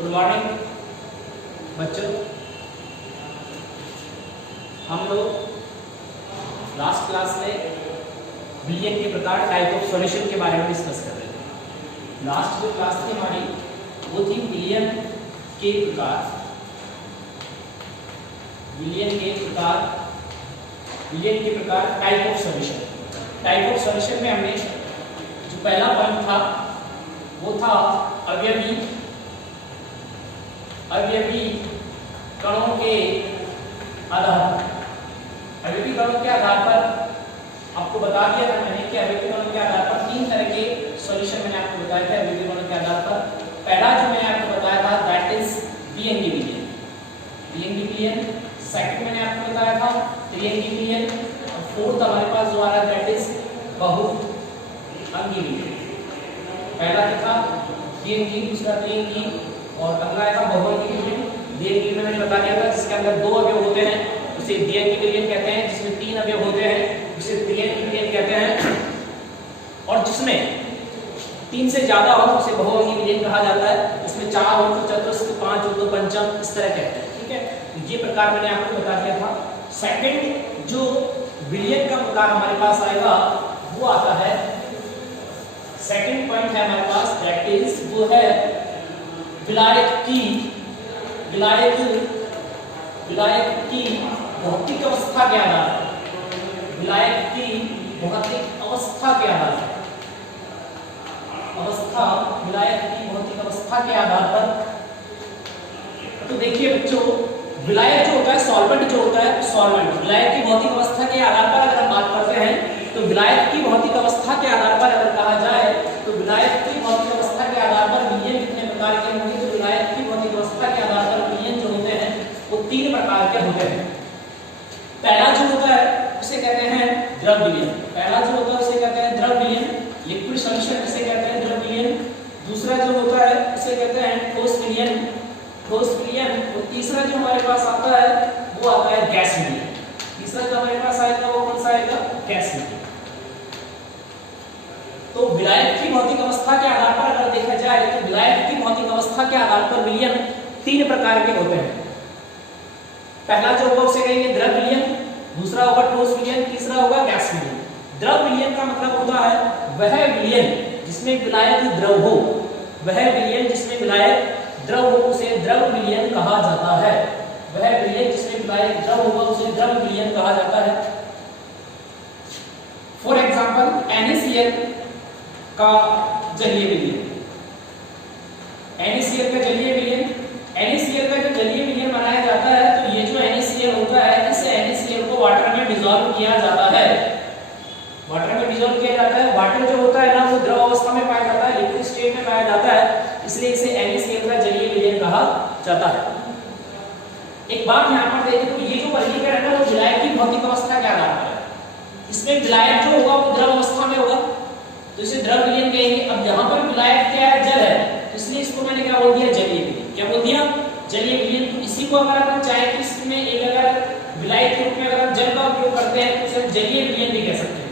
Good morning बच्चों। हम लोग लास्ट क्लास में बिलियन के प्रकार टाइप ऑफ सॉल्यूशन के बारे में डिस्कस कर रहे थे। लास्ट जो क्लास थी हमारी वो थी बिलियन के प्रकार। बिलियन के प्रकार type of solution. Type of solution में हमने जो पहला पॉइंट था वो था अवयवी कणों के आधार पर। अवयवी कणों के आधार पर आपको बता दिया था मैंने कि अवयवी कणों के आधार पर तीन तरह के सॉल्यूशन मैंने आपको बताया था। अवयवी कणों के आधार पर पहला जो मैंने आपको बताया था दैट इज द्विअंगी विलयन। सेकंड मैंने आपको बताया था त्रिअंगी विलयन। और फोर्थ हमारे पास जो आ रहा है दैट इज बहुअंगी विलयन। पहला था द्विअंगी, दूसरा त्रिअंगी और अगला था बहुअंगी विलयन। द्विअंगी में मैंने बता दिया था जिसके अंदर दो अवयव होते हैं उसे द्विअंगी विलयन कहते हैं। जिसमें तीन अवयव होते हैं उसे त्रिअंगी विलयन कहते हैं। और जिसमें तीन से ज्यादा हो उसे बहुअंगी विलयन कहा जाता है। इसमें चार हो तो चतुर्थ, पांच हो तो पंचम, इस तरह कहते हैं। ठीक है, ये प्रकार मैंने आपको बता दिया था। सेकंड जो विलयन का प्रकार हमारे पास आएगा वो आता है, सेकंड पॉइंट है हमारे पास दैट इज वो है विलायक की भौतिक अवस्था के आधार पर। विलायक की भौतिक अवस्था के आधार पर विलायक की भौतिक अवस्था के आधार पर। तो देखिए बच्चों, विलायक जो होता है सॉल्वेंट जो होता है सॉल्वेंट विलायक की भौतिक अवस्था के आधार पर अगर हम बात करते हैं तो विलायक की भौतिक अवस्था के आधार पर अगर कहा जाए तो विलायक की भौतिक अवस्था के आधार पर विलयन कितने प्रकार के होंगे। तो विलायक की भौतिक अवस्था के आधार पर विलयन जो होते हैं वो तीन प्रकार के होते हैं। पहला जो होता है उसे कहते हैं द्रव विलयन। लिक्विड सॉल्यूशन इसे कहते हैं द्रव विलयन। दूसरा जो होता है उसे कहते हैं ठोस विलयन। और तीसरा जो हमारे पास आता है वो आता है गैस विलयन। तीसरा जो हमारे पास आएगा वो कौन सा आएगा, गैस विलयन। तो विलायक की भौतिक अवस्था के आधार पर अगर देखा जाए तो विलायक की भौतिक अवस्था के आधार पर विलयन तीन प्रकार के होते हैं। पहला जो होगा उसे कहेंगे द्रव विलयन, दूसरा होगा ठोस विलयन, तीसरा होगा गैस विलयन। द्रव विलयन का मतलब होता है वह विलयन जिसमें विलायक द्रव हो। वह विलयन जिसमें विलायक द्रव हो उसे द्रव विलयन कहा जाता है। वह विलयन जिसमें विलायक द्रव होगा उसे द्रव विलयन कहा जाता है। फॉर एग्जांपल NaCl का जलीय विलयन। NaCl का जलीय विलयन बनाया जाता है तो ये जो NaCl होता है इस NaCl को वाटर में डिसॉल्व किया जाता है। वाटर जो होता है ना वो द्रव अवस्था में पाया जाता है, लिक्विड स्टेट में पाया जाता है, इसलिए इसे NaCl का जलीय विलयन कहा जाता है। एक बात यहाँ पर देखें तो ये जो वर्गीकरण है ना वो विलायक की भौतिक अवस्था के आधार पर है। इसमें विलायक जो होगा वो द्रव अवस्था में होगा तो इसे द्रव विलयन कहेंगे। अब यहाँ पर विलायक क्या है, जल है, तो इसलिए इसको मैंने क्या बोल दिया, जलीय विलयन। क्या बोल दिया, जलीय विलयन। तो इसी को अगर अपन चाहे कि इसमें एक अगर विलायक के रूप में अगर जल का उपयोग करते हैं तो इसे जलीय विलयन भी कह सकते हैं।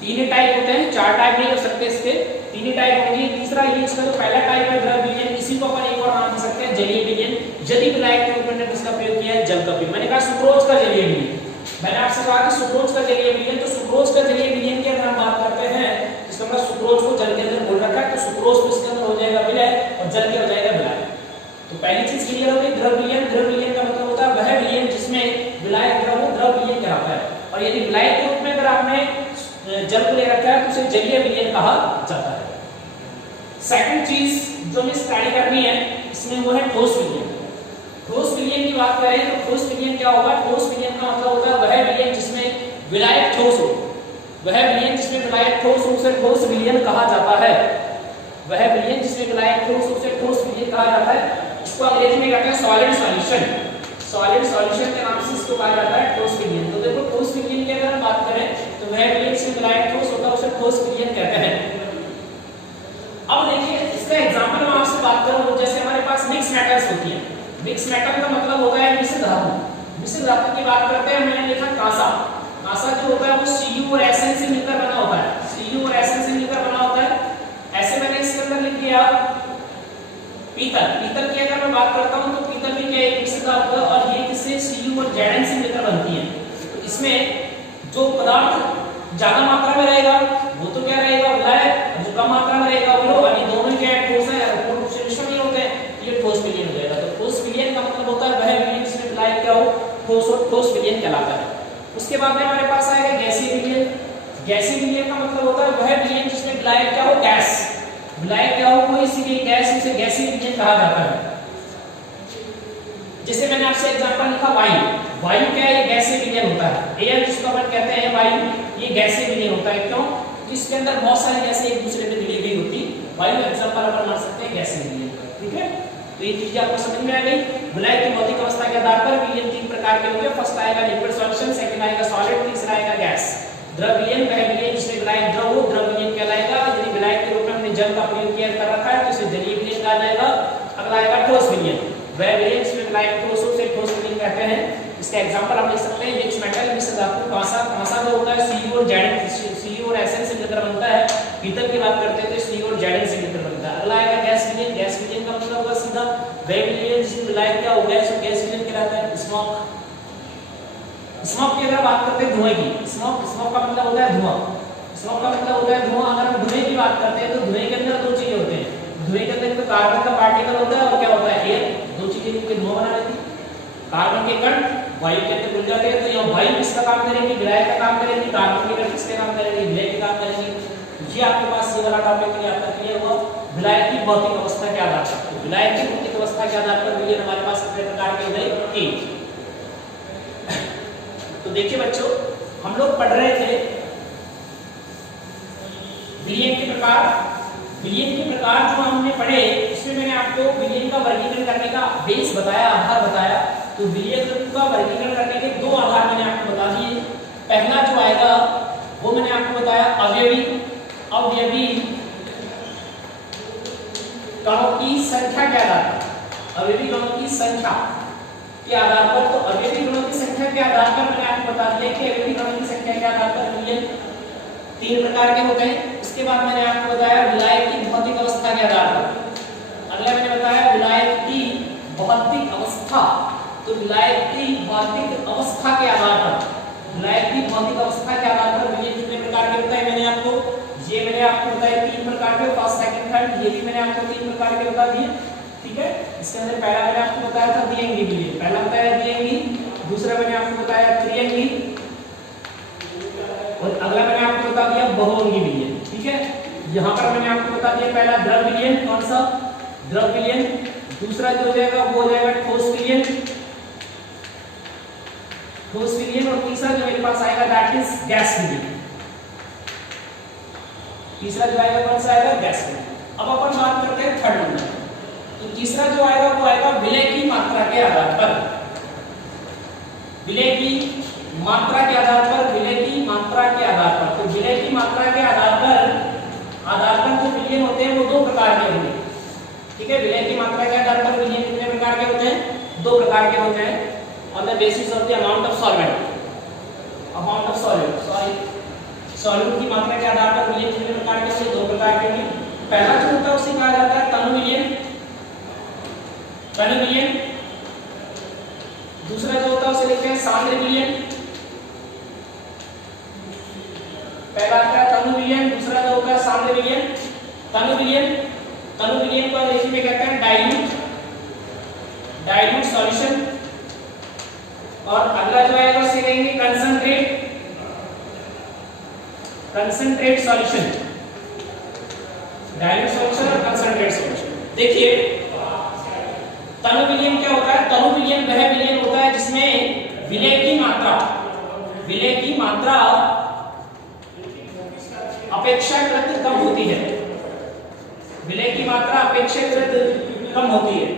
तीन ही टाइप होते हैं, चार टाइप नहीं हो सकते इसके, तीन ही टाइप होंगे। तीसरा ये इसका जो पहला टाइप है द्रव विलयन, इसी को अपन एक और नाम दे सकते हैं जलीय विलयन। यदि विलायक के रूप में इसका प्रयोग किया है जल का उपयोग। मैंने कहा सुक्रोज का जलीय विलयन, मैंने आपसे कहा कि सुक्रोज का जलीय विलयन, तो सुक्रोज का जलीय विलयन की अगर हम बात करते हैं इसका मतलब सुक्रोज को जल के अंदर घोल रखा है तो सुक्रोज तो इसके अंदर हो जाएगा विलय और जल के हो जाएगा विलायक। तो पहली चीज क्लियर हो गई, द्रव विलयन। द्रव विलयन का मतलब होता है वह विलयन जिसमें विलायक द्रव हो, द्रव विलयन कहलाता है। और यदि विलायक के रूप में अगर आपने जल को ले रखा है तो उसे जलीय विलयन कहा जाता है। सेकंड चीज जो हमें स्टडी करनी है इसमें वो है ठोस विलयन। ठोस विलयन की बात करें तो ठोस विलयन क्या होगा, ठोस विलयन का मतलब होता है वह विलयन जिसमें विलायक ठोस हो। वह विलयन जिसमें विलायक ठोस हो उसे ठोस विलयन कहा जाता है। वह विलयन जिसमें विलायक ठोस हो उसे ठोस विलयन कहा जाता है। इसको अंग्रेजी में कहते हैं सॉलिड सॉल्यूशन। सॉलिड सॉल्यूशन के नाम से इसको कहा जाता है ठोस विलयन। तो देखो ठोस विलयन की अगर हम बात करें तो वह विलयन जिसमें विलायक ठोस होता है उसे ठोस विलयन कहते हैं। अब देखिए इसका एग्जांपल मैं आपसे बात करूं, जैसे हमारे पास मिक्स मेटल्स होती हैं। मिक्स मेटल का मतलब होता है मिश्र धातु। मिश्र धातु की बात करते हैं, मैंने लिखा कांसा। कांसा जो होता है वो Cu और Sn से मिलकर बना होता है। Cu और Sn से मिलकर बना होता है। ऐसे मैंने इसके अंदर पीतल, पीतल की अगर मैं बात करता हूं तो पीतल भी क्या एक मिश्र धातु है और ये किससे Cu और Zn से मिलकर बनती है। तो इसमें जो पदार्थ ज्यादा मात्रा में रहेगा वो तो क्या रहेगा विलायक, जो कम मात्रा में रहेगा वो लोग, और ये दोनों क्या ठोस है, पूर्ण रूप से मिश्रण नहीं होते हैं, ये ठोस विलयन हो जाएगा। तो ठोस विलयन का मतलब होता है वह विलयन जिसमें विलायक क्या हो, ठोस और ठोस विलयन कहलाता है। उसके बाद में हमारे पास आएगा गैसीय विलयन। गैसीय विलयन का मतलब होता है वह विलयन जिसमें विलायक क्या हो, गैस, विलायक क्या हो कोई, इसीलिए गैस उसे गैसीय विलयन कहा जाता है। जैसे मैंने आपसे एग्जांपल लिखा वायु, वायु क्या है, गैसीय विलयन होता है। एयर जिसको अपन कहते हैं वायु, ये गैसीय विलयन होता है। क्यों? इसके अंदर बहुत सारी गैसें एक दूसरे में मिली हुई होती, वायु एग्जांपल अपन मान सकते हैं गैसीय विलयन का। ठीक है, तो ये चीजें आपको समझ में आ गई। विलायक की भौतिक अवस्था के आधार पर विलयन तीन प्रकार के होंगे। फर्स्ट आएगा लिक्विड सॉल्यूशन, सेकंड आएगा सॉलिड, तीसरा आएगा गैस। द्रव विलयन वह विलयन जिसमें विलायक द्रव हो, द्रव विलयन कहलाएगा। यदि विलायक के रूप में हमने जल का प्रयोग किया कर रखा है तो इसे जलीय विलयन कहा जाएगा। अगला आएगा ठोस विलयन, वह विलयन जिसमें विलायक ठोस हो उसे ठोस विलयन कहते हैं। इसका एग्जांपल हम लिख सकते हैं मिक्स मेटल, मिश्र धातु, कांसा, कांसा जो होता है Cu और Zn, Cu और Sn से मिलकर बनता है। पीतल की बात करते हैं तो Cu और Zn से मिलकर बनता है। अगला आएगा गैस विलयन, गैस विलयन का मतलब होगा सीधा वह विलयन जिसमें विलायक क्या हो, गैस, और गैस विलयन कहलाता है। स्मोक, स्मोक की अगर बात करते हैं धुएं की, स्मोक, स्मोक का मतलब होता है धुआं, स्मोक का मतलब होता है धुआं। अगर हम धुएं की बात करते हैं तो धुएं के अंदर दो चीजें होते हैं, धुएं के अंदर तो कार्बन का पार्टिकल होता है और क्या होता है एयर, दो चीजें मिलकर धुआं बना देती है। कार्बन के कण वायु के अंदर घुल जाते हैं, तो यह वायु किसका काम करेगी, विलायक का काम करेगी। कार्बन के कण किसके काम करेंगे, विलायक के काम करेंगे। ये आपके पास ये वाला टॉपिक क्लियर हुआ विलायक की भौतिक अवस्था के आधार पर। तो विलायक की भौतिक अवस्था के आधार पर विलयन हमारे पास कितने प्रकार के हो गए, तीन। तो देखिए बच्चों, हम लोग पढ़ रहे थे विलयन के प्रकार। विलयन के प्रकार जो हमने पढ़े उसमें मैंने आपको विलयन का वर्गीकरण करने का बेस बताया, आधार बताया। तो विलयन का वर्गीकरण करने के दो आधार मैंने आपको बता दिए। पहला जो आएगा वो मैंने आपको बताया अवयवी, अवयवी कणों की संख्या के आधार पर, अवयवी कणों की संख्या के आधार पर। तो अवयवी कणों की संख्या के आधार पर मैंने आपको बता दिया कि अवयवी कणों की संख्या के आधार पर विलयन तीन प्रकार के होते हैं। इसके बाद मैंने आपको बताया विलायक की भौतिक अवस्था के आधार पर। अगला मैंने बताया विलायक की भौतिक अवस्था। तो विलायक की भौतिक अवस्था के आधार पर, विलायक की भौतिक अवस्था के आधार पर विलयन कितने प्रकार के होते हैं मैंने आपको बताया तीन प्रकार के, फर्स्ट सेकंड थर्ड, ये भी मैंने आपको तीन प्रकार के बता दिए। ठीक है, इसके अंदर पहला मैंने आपको बताया था द्विअंगी विलयन, पहला बताया द्विअंगी, दूसरा मैंने आपको बताया त्रिअंगी, और अगला मैंने आपको बता दिया बहुअंगी विलयन। ठीक है, यहाँ पर मैंने आपको बता दिया पहला द्रव विलयन, कौन सा, द्रव विलयन। दूसरा जो हो जाएगा वो हो जाएगा ठोस विलयन, ठोस विलयन। और तीसरा जो मेरे पास आएगा दैट इज गैस विलयन। तीसरा जो आएगा कौन सा आएगा, गैस विलयन। अब अपन बात करते हैं थर्ड नंबर। तो तीसरा जो आएगा वो आएगा विलय की मात्रा के आधार पर, विलय की मात्रा के आधार पर, विलय की मात्रा के आधार पर। तो विलय की मात्रा के आधार पर जो विलयन होते हैं वो दो प्रकार के होंगे। ठीक है, विलय की मात्रा के आधार पर विलयन कितने प्रकार के होते हैं, दो प्रकार के होते हैं। On the basis of the amount of solvent, amount of solvent, solute की मात्रा के आधार पर विलयन कितने प्रकार के होंगे, दो प्रकार के होंगे। पहला जो होता है उसे कहा जाता है तनु विलयन, तनु विलयन। दूसरा जो होता है उसे लिखते हैं सांद्र विलयन। पहला आता है तनु विलयन, दूसरा जो होता है सांद्र विलयन। तनु विलयन, तनु विलयन को अंग्रेजी में कहते हैं डाइल्यूट सॉल्यूशन। और अगला जो आएगा उसे कहेंगे कंसंट्रेट सॉल्यूशन, डाइल्यूट सॉल्यूशन और कंसंट्रेट सॉल्यूशन। देखिए तनु विलयन क्या होता है, तनु विलयन वह विलयन होता है जिसमें विलय की मात्रा अपेक्षाकृत कम होती है, विलय की मात्रा अपेक्षाकृत कम होती है,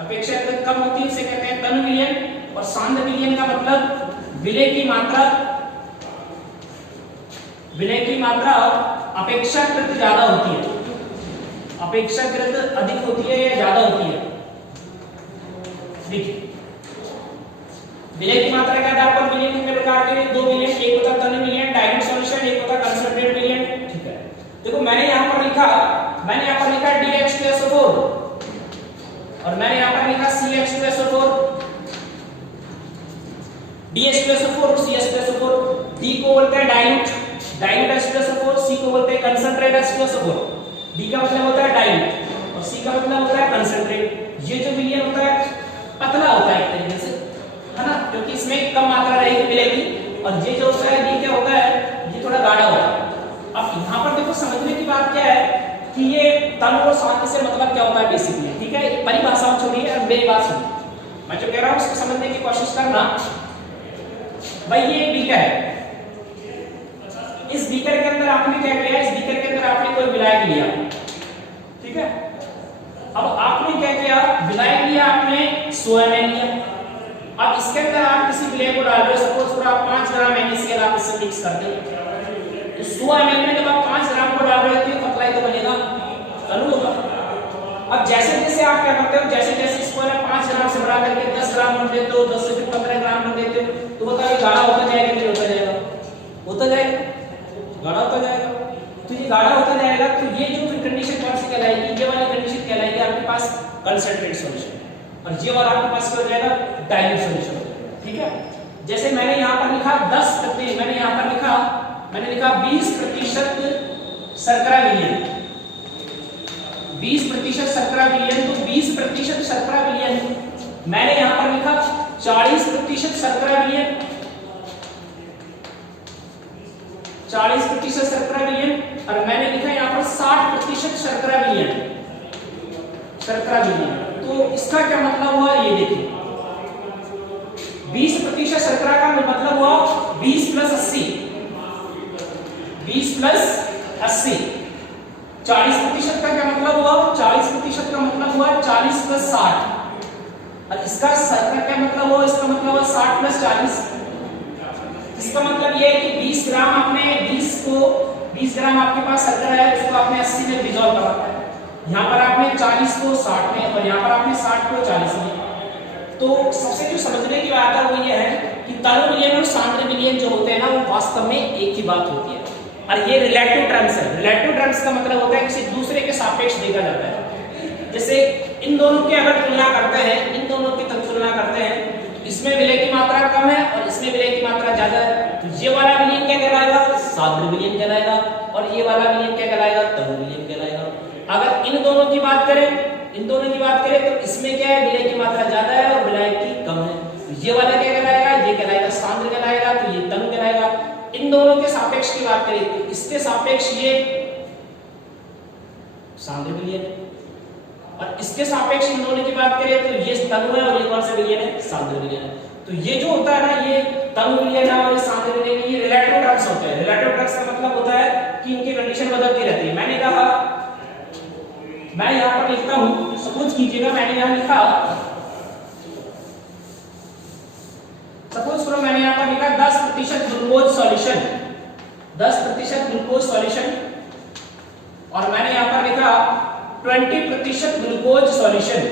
अपेक्षाकृत कम होती है, इसे कहते हैं तनु विलयन। और सांद्र विलयन का मतलब विलय की मात्रा अपेक्षाकृत ज्यादा होती है, अपेक्षाकृत अधिक होती है या ज्यादा होती है। देखिए विलय की मात्रा के आधार पर विलयन कितने प्रकार के, दो विलयन, एक होता है तनु विलयन डाइल्यूट सॉल्यूशन, एक होता है कंसंट्रेट विलयन। ठीक है, देखो मैंने यहाँ पर लिखा DH2SO4, और मैंने यहाँ पर लिखा CH2SO4 DH2SO4 CH2SO4, D को बोलते हैं डाइल्यूट H2SO4, C को बोलते हैं कंसंट्रेट H2SO4। D का मतलब होता है डाइल्यूट और C का मतलब होता है कंसंट्रेट। ये जो विलयन होता है पतला होता है एक तरीके से, है ना, क्योंकि इसमें कम मात्रा रहेगी मिलेगी। और ये जो होता है D क्या होता है, ये थोड़ा गाढ़ा होता है। अब यहाँ पर देखो समझने की बात क्या है कि ये तन और साध्य से मतलब क्या होता है बेसिकली, ठीक है। परिभाषा छोड़िए और मेरी बात सुनिए, मैं जो कह रहा हूँ उसको समझने की कोशिश करना। भाई ये बीकर है, इस बीकर के अंदर आपने क्या किया, इस बीकर के अंदर आपने कोई विलायक लिया, ठीक है। अब आपने क्या किया, विलायक लिया आपने 100 ml लिया। अब इसके अंदर आप किसी विलायक को डाल रहे हो, सपोज करो आप 5 ग्राम NaCl आप इससे मिक्स कर दो, तो 100 ml में जब आप 5 ग्राम को डाल रहे हो तो ये पतला ही तो बनेगा, तनु होगा। अब जैसे जैसे आप क्या करते हो, जैसे जैसे इसको ना 5 ग्राम से बढ़ा करके 10 ग्राम कर देते हो, 10 से फिर 15 ग्राम कर देते हो, तो बताओ ये गाढ़ा होता जाएगा कि होता जाएगा, होता जाएगा, गाढ़ा होता जाएगा। तो ये गाढ़ा होता जाएगा, तो ये जो फिर कंडीशन कौन सी कहलाएगी, ये वाली कंडीशन कहलाएगी आपके पास कंसंट्रेट सॉल्यूशन, और ये वाला आपके पास क्या हो जाएगा, डाइल्यूट सॉल्यूशन हो जाएगा, ठीक है। जैसे मैंने यहाँ पर लिखा 10%, मैंने यहाँ पर लिखा 20% शर्करा विलयन, 20% शर्करा विलयन, तो 20% शर्करा विलयन। मैंने यहाँ पर लिखा 40% शर्करा विलयन, 40% शर्करा विलयन, और मैंने लिखा यहाँ पर 60% शर्करा विलयन, शर्करा विलयन। तो इसका क्या मतलब हुआ, ये देखिए 20% शर्करा का मतलब हुआ 20 + 80, 20 + 80। 40% का क्या मतलब हुआ, 40% का मतलब हुआ 40 + 60, और इसका शर्करा क्या मतलब हुआ, इसका मतलब हुआ 60 + 40। इसका मतलब ये है कि 20 ग्राम आपने 20 ग्राम आपके पास शर्करा है, उसको आपने 80 में डिसॉल्व कर रखा है। यहाँ पर आपने 40 को 60 में, और यहाँ पर आपने 60 को 40 में। तो सबसे जो समझने की बात है वो ये है कि तनु विलयन और सांद्र विलयन जो होते हैं ना, वो वास्तव में एक ही बात होती है, और ये रिलेटिव टर्म्स है। रिलेटिव टर्म्स का मतलब होता है किसी दूसरे के सापेक्ष देखा जाता है। जैसे इन दोनों की अगर तुलना करते हैं, इन दोनों की तुलना करते हैं, इसमें विलय की मात्रा कम है और इसमें विलय की मात्रा ज्यादा है, तो ये वाला विलयन क्या कहलाएगा, सांद्र विलयन कहलाएगा, और ये वाला विलयन क्या कहलाएगा, तनु विलयन कहलाएगा। अगर इन दोनों की बात करें, तो इसमें क्या है, विलय की मात्रा ज्यादा है और विलय की कम है, तो ये वाला क्या कहलाएगा, ये कहलाएगा सांद्र कहलाएगा, तो ये तनु कहलाएगा। इन दोनों के सापेक्ष की बात करें तो इसके सापेक्ष ये सांद्र विलयन, और इसके सापेक्ष इन दोनों की बात करें तो ये तनु है और ये कौन सा विलयन है, सांद्र विलयन है। तो ये जो होता है ना, ये तनु विलयन है और ये सांद्र विलयन है, ये रिलेटिव टर्म्स होते हैं। रिलेटिव टर्म्स का मतलब होता है कि इनकी कंडीशन बदलती रहती है। मैंने कहा, मैं यहाँ पर लिखता हूँ, सपोज कीजिएगा मैंने यहाँ लिखा, सपोज करो मैंने यहाँ पर लिखा 10% ग्लूकोज सॉल्यूशन, 10% ग्लूकोज सॉल्यूशन, और मैंने यहाँ पर लिखा 20% ग्लूकोज सॉल्यूशन,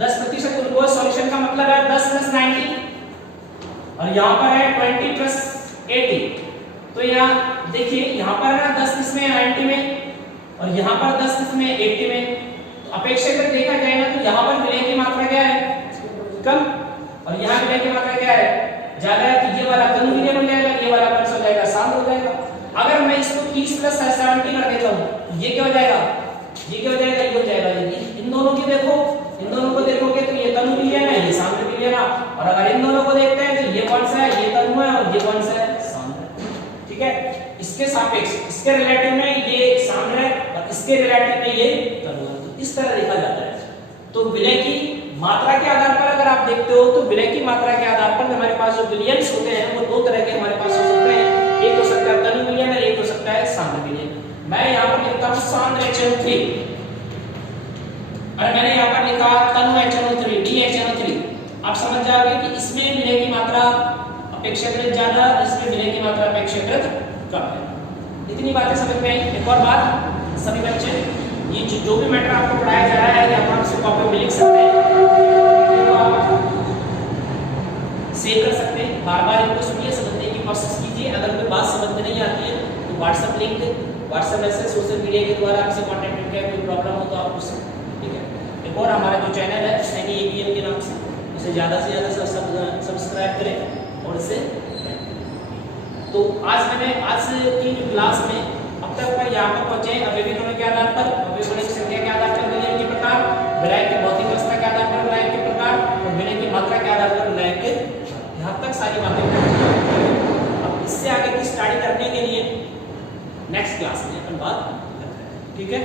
10% ग्लूकोज सॉल्यूशन का मतलब है 10 + 90, और यहाँ पर है 20 + 80। तो यहाँ देखिए, यहाँ पर है 10 किसमें 90 में, और यहाँ पर 10 किसमें 80 में। तो अपेक्षाकृत देखा जाए ना, तो यहाँ पर विलय की मात्रा क्या है, कम, और यहाँ विलय की मात्रा क्या है, ज्यादा है। तो ये वाला तनु विलयन हो जाएगा, ये वाला कौन सा हो जाएगा, सांद्र हो जाएगा। अगर मैं इसको 30 + 70 कर देता हूँ, ये क्या हो जाएगा, ये क्या हो जाएगा, ये हो जाएगा। इन दोनों की देखो, इन दोनों को देखोगे तो ये तनु विलयन है, ये सांद्र विलयन है, और अगर इन दोनों को देखते हैं तो ये कौन सा है, ये तनु है, और ये कौन सा है, सांद्र, ठीक है। इसके सापेक्ष, इसके रिलेटिव में ये सांद्र है और इसके रिलेटिव में ये तनु है। तो इस तरह देखा जाता है। तो विलय की मात्रा के आधार पर अगर आप देखते हो, तो विलय की मात्रा के आधार पर हमारे पास जो विलयंस होते हैं वो 2 तरह के हमारे पास हो सकते हैं। एक हो सकता है तनु विलयन और एक हो सकता है सांद्र विलयन। मैं यहाँ पर लिखता हूँ सांद्र HNO3, और मैंने यहाँ पर लिखा तनु HNO3, DHNO3। आप समझ जाओगे कि इसमें विलय की मात्रा अपेक्षाकृत ज्यादा, इसमें विलय की मात्रा अपेक्षाकृत कम है। इतनी बातें समझ में आई। एक और बात, सभी बच्चे, ये जो भी मैटर आपको पढ़ाया जा रहा है, या आप इसे कॉपी में लिख सकते हैं, तो आप सेव कर सकते हैं, बार बार इनको सुनिए, समझने की कोशिश कीजिए। अगर कोई बात समझ में नहीं आती है तो WhatsApp link WhatsApp message, social media के द्वारा आपसे कांटेक्ट करके कोई प्रॉब्लम हो तो आप पूछ सकते हैं, ठीक है। एक और हमारा जो चैनल है सैनी एबीएन के नाम से, उसे ज़्यादा से ज़्यादा सब्सक्राइब करें और इसे। तो आज की क्लास में अब तक पर यहाँ पर पहुँचे अवयवी गुणों के आधार पर, अवयवी गुणों की संख्या के आधार पर विलयन के प्रकार, विलायक की भौतिक अवस्था के आधार पर विलायक के प्रकार और विलयन की मात्रा के आधार पर विलायक के, यहाँ तक सारी बातें। अब इससे आगे की स्टडी करने के लिए नेक्स्ट क्लास में अपन बात करते हैं, ठीक है।